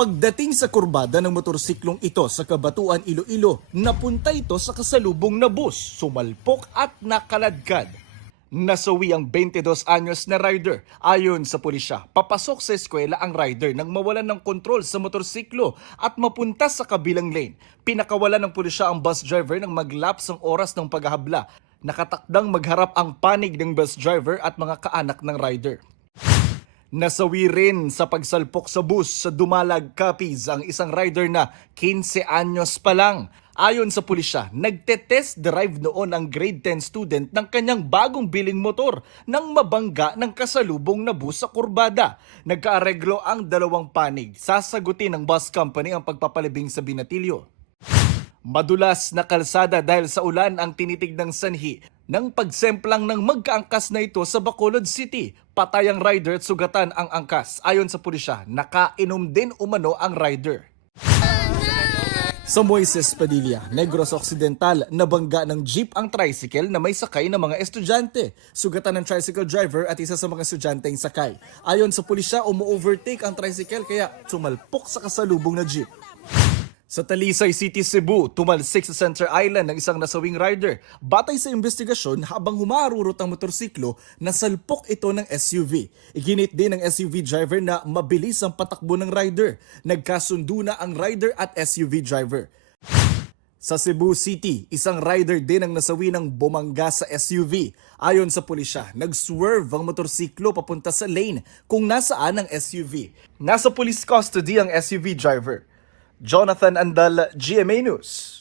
Pagdating sa kurbada ng motorsiklong ito sa Kabatuan, Iloilo, napunta ito sa kasalubong na bus, sumalpok at nakaladkad. Nasawi ang 22 anyos na rider. Ayon sa pulisya, papasok sa eskwela ang rider nang mawalan ng kontrol sa motorsiklo at mapunta sa kabilang lane. Pinakawalan ng pulisya ang bus driver nang maglaps ang oras ng paghahabla. Nakatakdang magharap ang panig ng bus driver at mga kaanak ng rider. Nasawi rin sa pagsalpok sa bus sa Dumalag, Capiz ang isang rider na 15 anyos pa lang. Ayon sa pulisya, nagte-test drive noon ang grade 10 student ng kanyang bagong biling motor nang mabangga ng kasalubong na bus sa kurbada. Nagkaareglo ang dalawang panig. Sasagutin ng bus company ang pagpapalibing sa binatilyo. Madulas na kalsada dahil sa ulan ang tinitig ng sanhi ng pagsemplang ng magkaangkas na ito sa Bacolod City. Patay ang rider at sugatan ang angkas. Ayon sa pulisya, nakainom din umano ang rider. Sa Moises Padilla, Negros Occidental, nabangga ng jeep ang tricycle na may sakay ng mga estudyante. Sugatan ng tricycle driver at isa sa mga estudyanteng sakay. Ayon sa pulisya, umu-overtake ang tricycle kaya sumalpok sa kasalubong na jeep. Sa Talisay City, Cebu, tumalsik sa Center Island ng isang nasawing rider. Batay sa investigasyon, habang humarurot ang motorsiklo, nasalpok ito ng SUV. Iginit din ng SUV driver na mabilis ang patakbo ng rider. Nagkasundo na ang rider at SUV driver. Sa Cebu City, isang rider din ang nasawi ng bumangga sa SUV. Ayon sa pulisya, nag-swerve ang motorsiklo papunta sa lane kung nasaan ang SUV. Nasa police custody ang SUV driver. Jonathan Andal, GMA News.